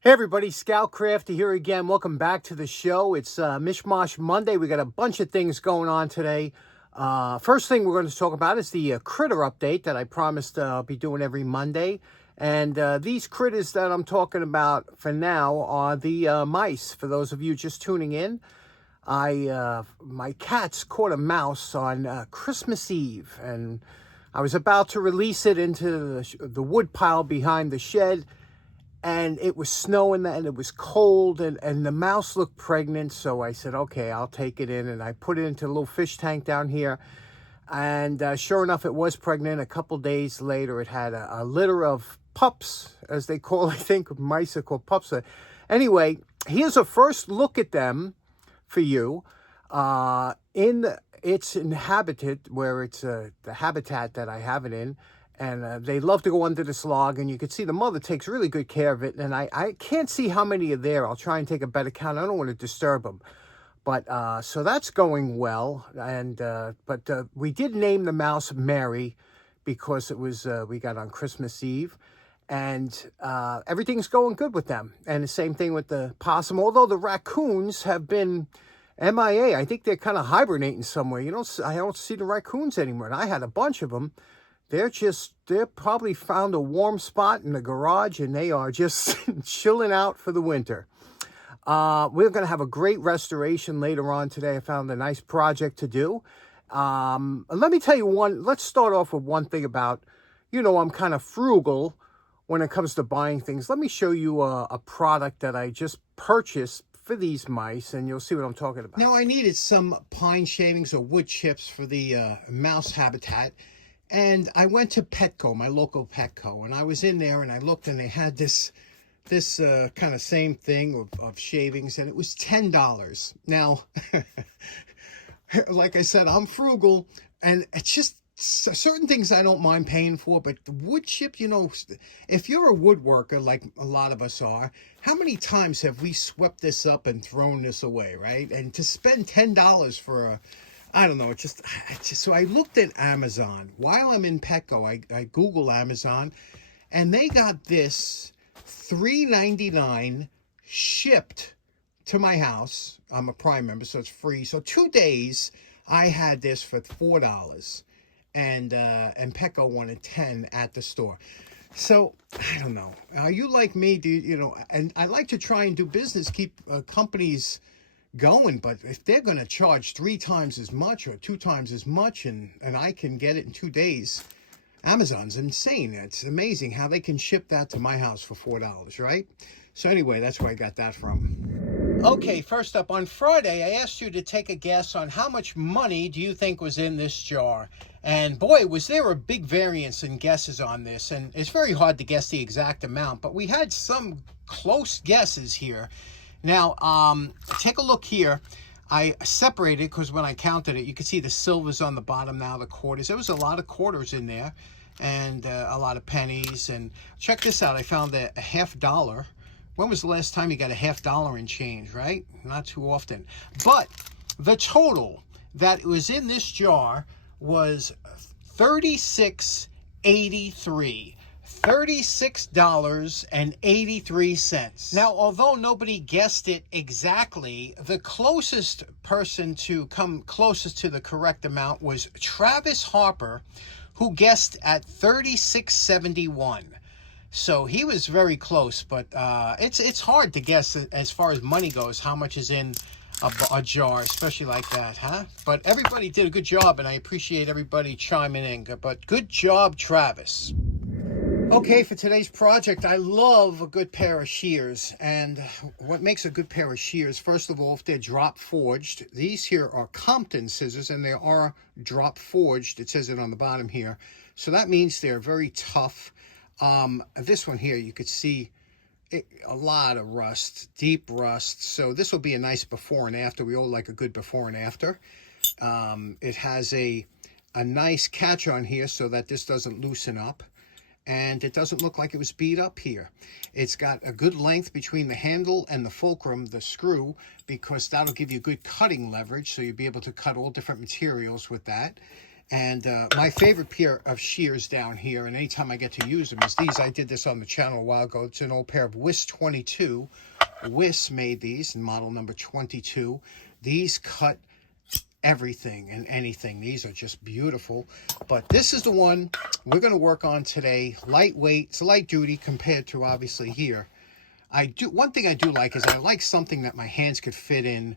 Hey everybody, Scout Crafty here again. Welcome back to the show. It's Mishmash Monday. We got a bunch of things going on today. First thing we're going to talk about is the critter update that I promised I'll be doing every Monday. And these critters that I'm talking about for now are the mice. For those of you just tuning in, my cats caught a mouse on Christmas Eve, and I was about to release it into the wood pile behind the shed. And it was snowing and it was cold and the mouse looked pregnant. So I said, okay, I'll take it in. And I put it into a little fish tank down here. And sure enough, it was pregnant. A couple days later, it had a litter of pups, as they call, I think, mice are called pups. Anyway, here's a first look at them for you. In its inhabited, where it's the habitat that I have it in. And they love to go under this log, and you can see the mother takes really good care of it. And I can't see how many are there. I'll try and take a better count. I don't want to disturb them. But so that's going well. And but we did name the mouse Mary because it was we got on Christmas Eve. And everything's going good with them. And the same thing with the possum. Although the raccoons have been MIA. I think they're kind of hibernating somewhere. I don't see the raccoons anymore. And I had a bunch of them. They're probably found a warm spot in the garage, and they are just chilling out for the winter. We're going to have a great restoration later on today. I found a nice project to do. Let me tell you let's start off with one thing about, I'm kind of frugal when it comes to buying things. Let me show you a product that I just purchased for these mice, and you'll see what I'm talking about. Now, I needed some pine shavings or wood chips for the mouse habitat. And I went to Petco, my local Petco, and I was in there and I looked and they had this kind of same thing of shavings, and it was $10. Now, like I said, I'm frugal, and it's just certain things I don't mind paying for, but the wood chip, if you're a woodworker like a lot of us are, how many times have we swept this up and thrown this away, right? And to spend $10 for I don't know, so I looked at Amazon. While I'm in Petco, I Google Amazon, and they got this $3.99 shipped to my house. I'm a Prime member, so it's free. So 2 days, I had this for $4, and Petco wanted $10 at the store. So, I don't know. Are you like me? And I like to try and do business, keep companies going, but if they're going to charge 3 times as much or 2 times as much, and I can get it in 2 days, Amazon's insane. It's amazing how they can ship that to my house for $4, right? So anyway, that's where I got that from. Okay, first up, on Friday, I asked you to take a guess on how much money do you think was in this jar. And boy, was there a big variance in guesses on this. And it's very hard to guess the exact amount, but we had some close guesses here. Now, take a look here. I separated because when I counted it, you can see the silvers on the bottom now, the quarters. There was a lot of quarters in there and a lot of pennies. And check this out. I found a $50. When was the last time you got a $50 in change, right? Not too often. But the total that was in this jar was $36.83. $36.83. Now, although nobody guessed it exactly, the closest person to come closest to the correct amount was Travis Harper, who guessed at $36.71. So he was very close, but it's hard to guess as far as money goes how much is in a jar, especially like that, huh? But everybody did a good job, and I appreciate everybody chiming in. But good job, Travis. Okay, for today's project, I love a good pair of shears. And what makes a good pair of shears, first of all, if they're drop forged, these here are Compton scissors, and they are drop forged. It says it on the bottom here. So that means they're very tough. This one here, you could see a lot of rust, deep rust. So this will be a nice before and after. We all like a good before and after. It has a nice catch on here so that this doesn't loosen up. And it doesn't look like it was beat up here. It's got a good length between the handle and the fulcrum, the screw, because that'll give you good cutting leverage, so you'll be able to cut all different materials with that. And my favorite pair of shears down here, and anytime I get to use them, is these. I did this on the channel a while ago. It's an old pair of WIS 22. WIS made these in model number 22. These cut everything and anything. These are just beautiful. But this is the one we're going to work on today. Lightweight. It's light duty compared to obviously here. One thing I do like is I like something that my hands could fit in,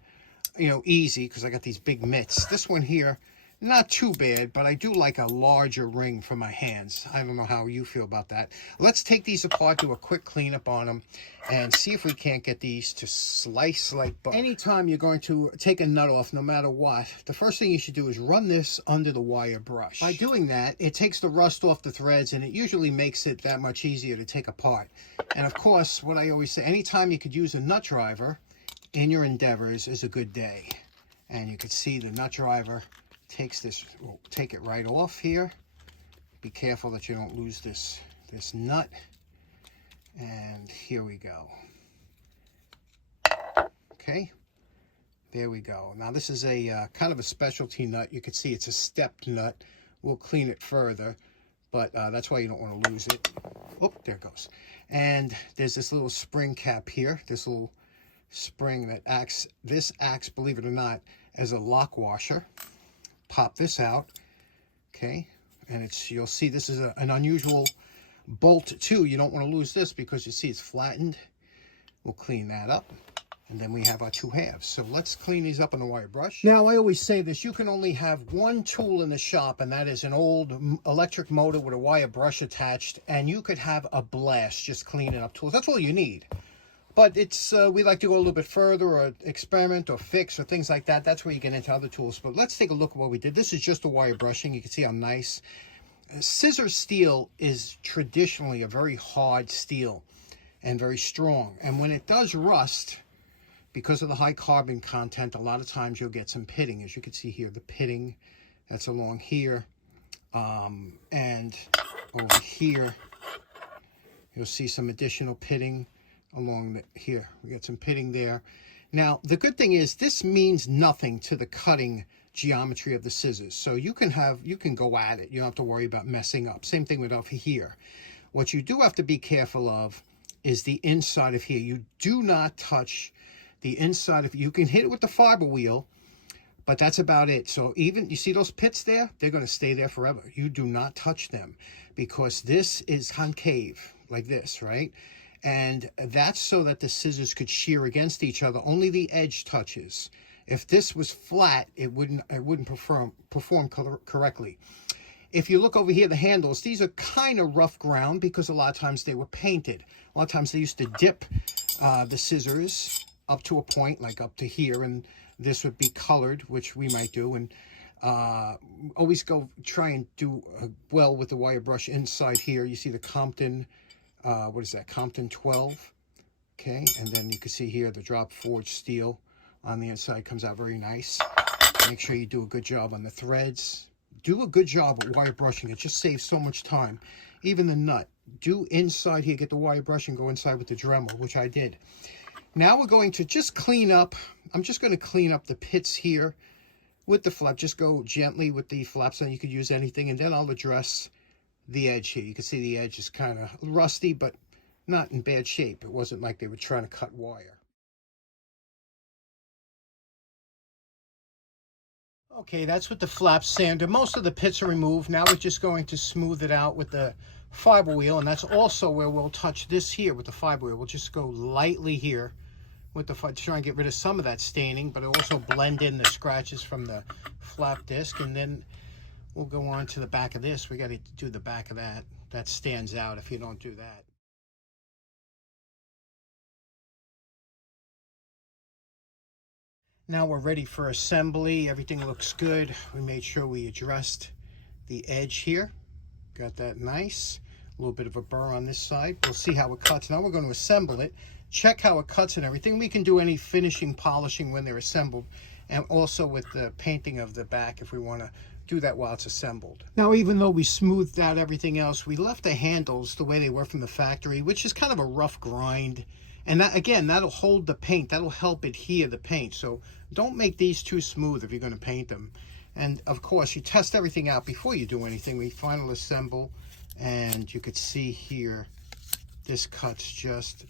you know, easy, because I got these big mitts. This one here, not too bad, but I do like a larger ring for my hands. I don't know how you feel about that. Let's take these apart, do a quick cleanup on them, and see if we can't get these to slice like butter. Anytime you're going to take a nut off, no matter what, the first thing you should do is run this under the wire brush. By doing that, it takes the rust off the threads, and it usually makes it that much easier to take apart. And of course, what I always say, anytime you could use a nut driver in your endeavors is a good day. And you can see the nut driver takes this, we'll take it right off here. Be careful that you don't lose this nut. And here we go. Okay, there we go. Now this is a kind of a specialty nut. You can see it's a stepped nut. We'll clean it further, but that's why you don't want to lose it. Oh, there it goes. And there's this little spring cap here, this little spring that acts, believe it or not, as a lock washer. Pop this out, okay, and you'll see this is an unusual bolt too. You don't want to lose this because you see it's flattened. We'll clean that up, and then we have our two halves. So let's clean these up on the wire brush. Now, I always say this, you can only have one tool in the shop, and that is an old electric motor with a wire brush attached, and you could have a blast just cleaning up tools. That's all you need. But it's we like to go a little bit further, or experiment, or fix, or things like that. That's where you get into other tools. But let's take a look at what we did. This is just a wire brushing. You can see how nice. Scissor steel is traditionally a very hard steel and very strong. And when it does rust, because of the high carbon content, a lot of times you'll get some pitting. As you can see here, the pitting that's along here, and over here, you'll see some additional pitting. Along here, we got some pitting there. Now, the good thing is this means nothing to the cutting geometry of the scissors. So you can go at it. You don't have to worry about messing up. Same thing with over here. What you do have to be careful of is the inside of here. You do not touch the inside of, you can hit it with the fiber wheel, but that's about it. So even, you see those pits there? They're going to stay there forever. You do not touch them, because this is concave like this, right? And that's so that the scissors could shear against each other. Only the edge touches. If this was flat, it wouldn't perform correctly. If you look over here, the handles, these are kind of rough ground because a lot of times they were painted. A lot of times they used to dip the scissors up to a point, like up to here, and this would be colored, which we might do. And always try and do well with the wire brush inside here. You see the Compton. What is that? Compton 12. Okay, and then you can see here the drop forged steel on the inside comes out very nice. Make sure you do a good job on the threads. Do a good job with wire brushing. It just saves so much time. Even the nut. Do inside here, get the wire brush and go inside with the Dremel, which I did. Now we're going to just clean up. I'm just going to clean up the pits here with the flap. Just go gently with the flaps, and you could use anything, and then I'll address the edge here. You can see the edge is kind of rusty, but not in bad shape. It wasn't like they were trying to cut wire. Okay, that's with the flap sander. Most of the pits are removed. Now we're just going to smooth it out with the fiber wheel, and that's also where we'll touch this here with the fiber wheel. We'll just go lightly here with the to try and get rid of some of that staining, but also blend in the scratches from the flap disc, and then we'll go on to the back of this. We got to do the back of that. That stands out if you don't do that. Now we're ready for assembly. Everything looks good. We made sure we addressed the edge here. Got that nice. A little bit of a burr on this side. We'll see how it cuts. Now we're going to assemble it. Check how it cuts and everything. We can do any finishing, polishing when they're assembled, and also with the painting of the back if we want to do that while it's assembled. Now, even though we smoothed out everything else, we left the handles the way they were from the factory, which is kind of a rough grind. And that, again, that'll hold the paint. That'll help adhere the paint. So don't make these too smooth if you're going to paint them. And of course, you test everything out before you do anything. We final assemble, and you could see here, this cuts just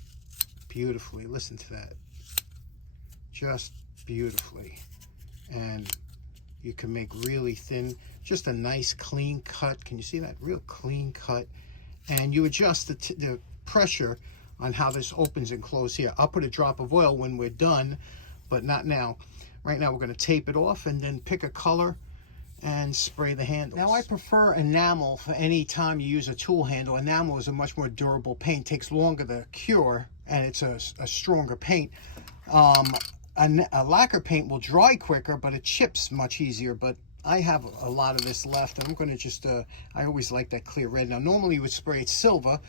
beautifully. Listen to that. Just beautifully. And you can make really thin, just a nice clean cut. Can you see that? Real clean cut. And you adjust the pressure on how this opens and closes here. I'll put a drop of oil when we're done, but not now. Right now we're going to tape it off and then pick a color and spray the handles. Now I prefer enamel for any time you use a tool handle. Enamel is a much more durable paint, takes longer to cure, and it's a stronger paint. A lacquer paint will dry quicker, but it chips much easier. But I have a lot of this left, and I'm going to just, I always like that clear red. Now normally you would spray it silver,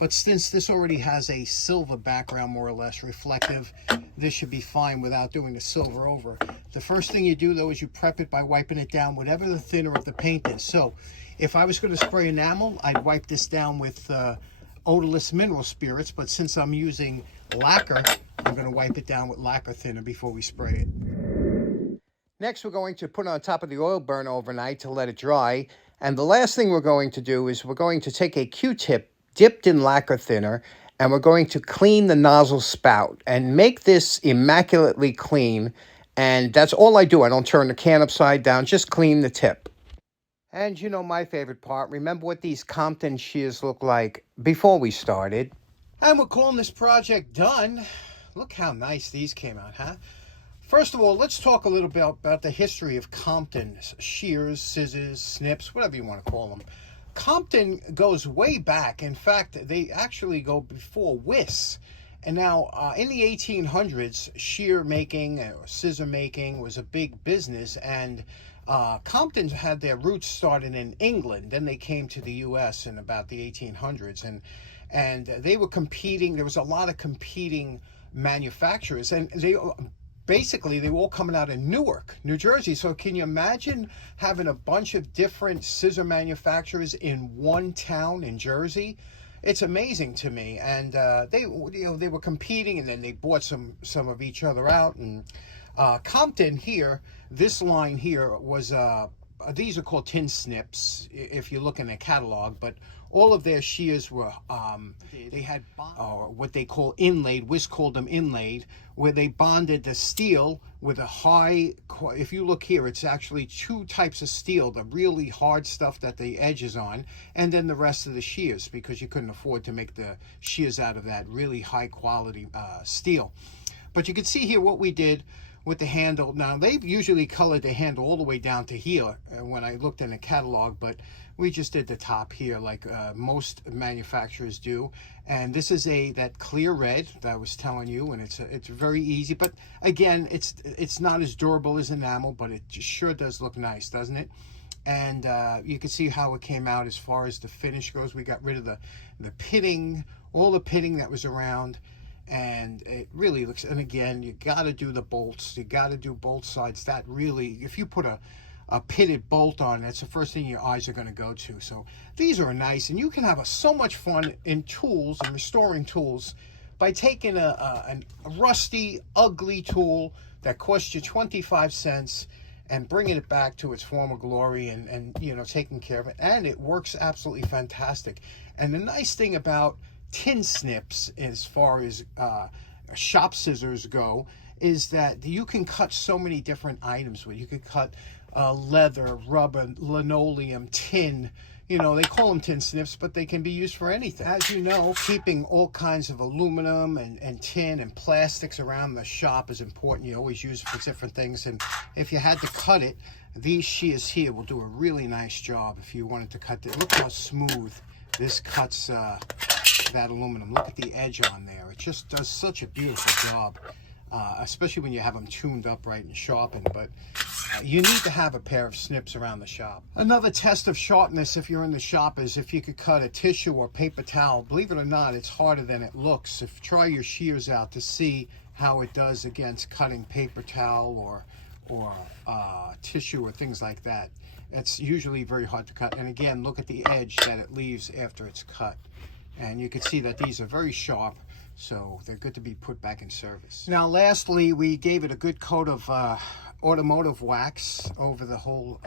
but since this already has a silver background, more or less reflective, this should be fine without doing the silver over. The first thing you do, though, is you prep it by wiping it down, whatever the thinner of the paint is. So if I was going to spray enamel, I'd wipe this down with odorless mineral spirits, but since I'm using lacquer, I'm going to wipe it down with lacquer thinner before we spray it. Next, we're going to put it on top of the oil burner overnight to let it dry. And the last thing we're going to do is we're going to take a Q-tip dipped in lacquer thinner, and we're going to clean the nozzle spout and make this immaculately clean. And that's all I do. I don't turn the can upside down, just clean the tip. And you know my favorite part, remember what these Compton shears look like before we started. And we're calling this project done. Look how nice these came out, huh? First of all, let's talk a little bit about the history of Compton shears, scissors, snips, whatever you want to call them. Compton goes way back. In fact, they actually go before Wiss. And now, in the 1800s, shear making or scissor making was a big business. And Compton had their roots started in England. Then they came to the U.S. in about the 1800s. And they were competing. There was a lot of competing manufacturers. And basically, they were all coming out of Newark, New Jersey. So can you imagine having a bunch of different scissor manufacturers in one town in Jersey? It's amazing to me. And they were competing, and then they bought some of each other out. And Compton here, this line here was, these are called tin snips if you look in their catalog, but all of their shears were, they had what they call inlaid. Wiss called them inlaid, where they bonded the steel with a high, if you look here, it's actually two types of steel, the really hard stuff that the edge is on, and then the rest of the shears, because you couldn't afford to make the shears out of that really high quality steel. But you can see here what we did with the handle. Now, they've usually colored the handle all the way down to here when I looked in the catalog, but we just did the top here like most manufacturers do. And this is that clear red that I was telling you, and it's very easy. But again, it's not as durable as enamel, but it just sure does look nice, doesn't it? And you can see how it came out as far as the finish goes. We got rid of the pitting, all the pitting that was around. And it really looks, and again, you got to do the bolts. You got to do both sides. That really, if you put a pitted bolt on, that's the first thing your eyes are going to go to. So these are nice, and you can have so much fun in tools and restoring tools by taking a rusty, ugly tool that cost you 25 cents and bringing it back to its former glory and taking care of it. And it works absolutely fantastic. And the nice thing about tin snips, as far as shop scissors go, is that you can cut so many different items with. You could cut leather, rubber, linoleum, tin. They call them tin snips, but they can be used for anything. As you know, keeping all kinds of aluminum and tin and plastics around the shop is important. You always use it for different things. And if you had to cut it, these shears here will do a really nice job if you wanted to cut it. Look how smooth this cuts that aluminum. Look at the edge on there. It just does such a beautiful job, especially when you have them tuned up right and sharpened. But you need to have a pair of snips around the shop. Another test of sharpness if you're in the shop is if you could cut a tissue or paper towel. Believe it or not, it's harder than it looks. Try your shears out to see how it does against cutting paper towel or tissue or things like that. It's usually very hard to cut. And again, look at the edge that it leaves after it's cut. And you can see that these are very sharp. So they're good to be put back in service. Now lastly, we gave it a good coat of automotive wax over the whole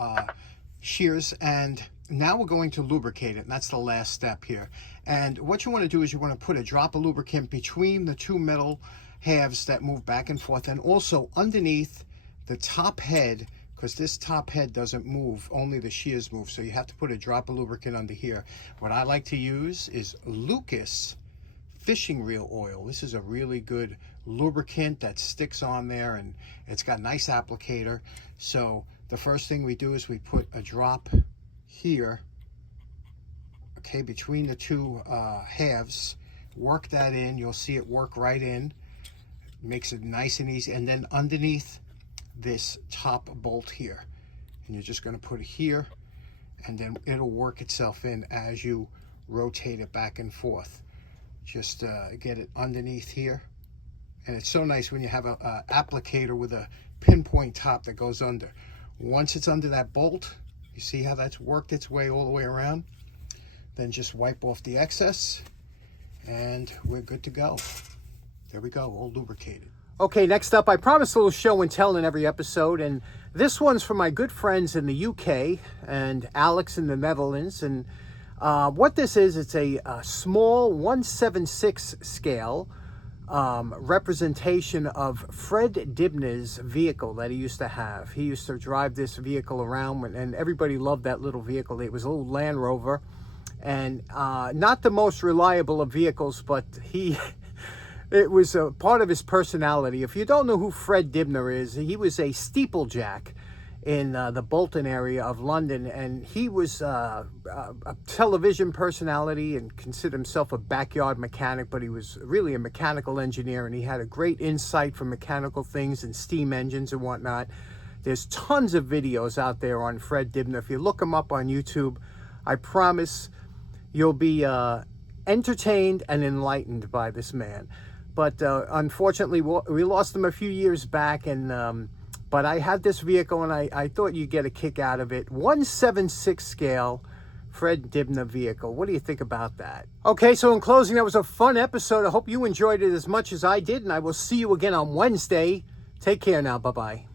shears, and now we're going to lubricate it, and that's the last step here. And what you want to do is you want to put a drop of lubricant between the two metal halves that move back and forth, and also underneath the top head, because this top head doesn't move, only the shears move, so you have to put a drop of lubricant under here. What I like to use is Lucas fishing reel oil. This is a really good lubricant that sticks on there, and it's got a nice applicator. So the first thing we do is we put a drop here, okay, between the two halves. Work that in. You'll see it work right in. Makes it nice and easy. And then underneath this top bolt here, and you're just going to put it here, and then it'll work itself in as you rotate it back and forth. Just get it underneath here, and it's so nice when you have a applicator with a pinpoint top that goes under. Once it's under that bolt, you see how that's worked its way all the way around. Then just wipe off the excess, and we're good to go. There we go, all lubricated. Okay, next up, I promised a little show and tell in every episode, and this one's for my good friends in the UK and Alex in the Netherlands. And what this is, it's a small 1/76 scale representation of Fred Dibnah's vehicle that he used to have. He used to drive this vehicle around, and everybody loved that little vehicle. It was a little Land Rover, and not the most reliable of vehicles, but it was a part of his personality. If you don't know who Fred Dibnah is, he was a steeplejack in the Bolton area of London, and he was a television personality and considered himself a backyard mechanic, but he was really a mechanical engineer, and he had a great insight for mechanical things and steam engines and whatnot. There's tons of videos out there on Fred Dibnah. If you look him up on YouTube, I promise you'll be entertained and enlightened by this man. But unfortunately, we lost him a few years back, and but I had this vehicle, and I thought you'd get a kick out of it. 1/76 scale Fred Dibnah vehicle. What do you think about that? Okay, so in closing, that was a fun episode. I hope you enjoyed it as much as I did, and I will see you again on Wednesday. Take care now. Bye-bye.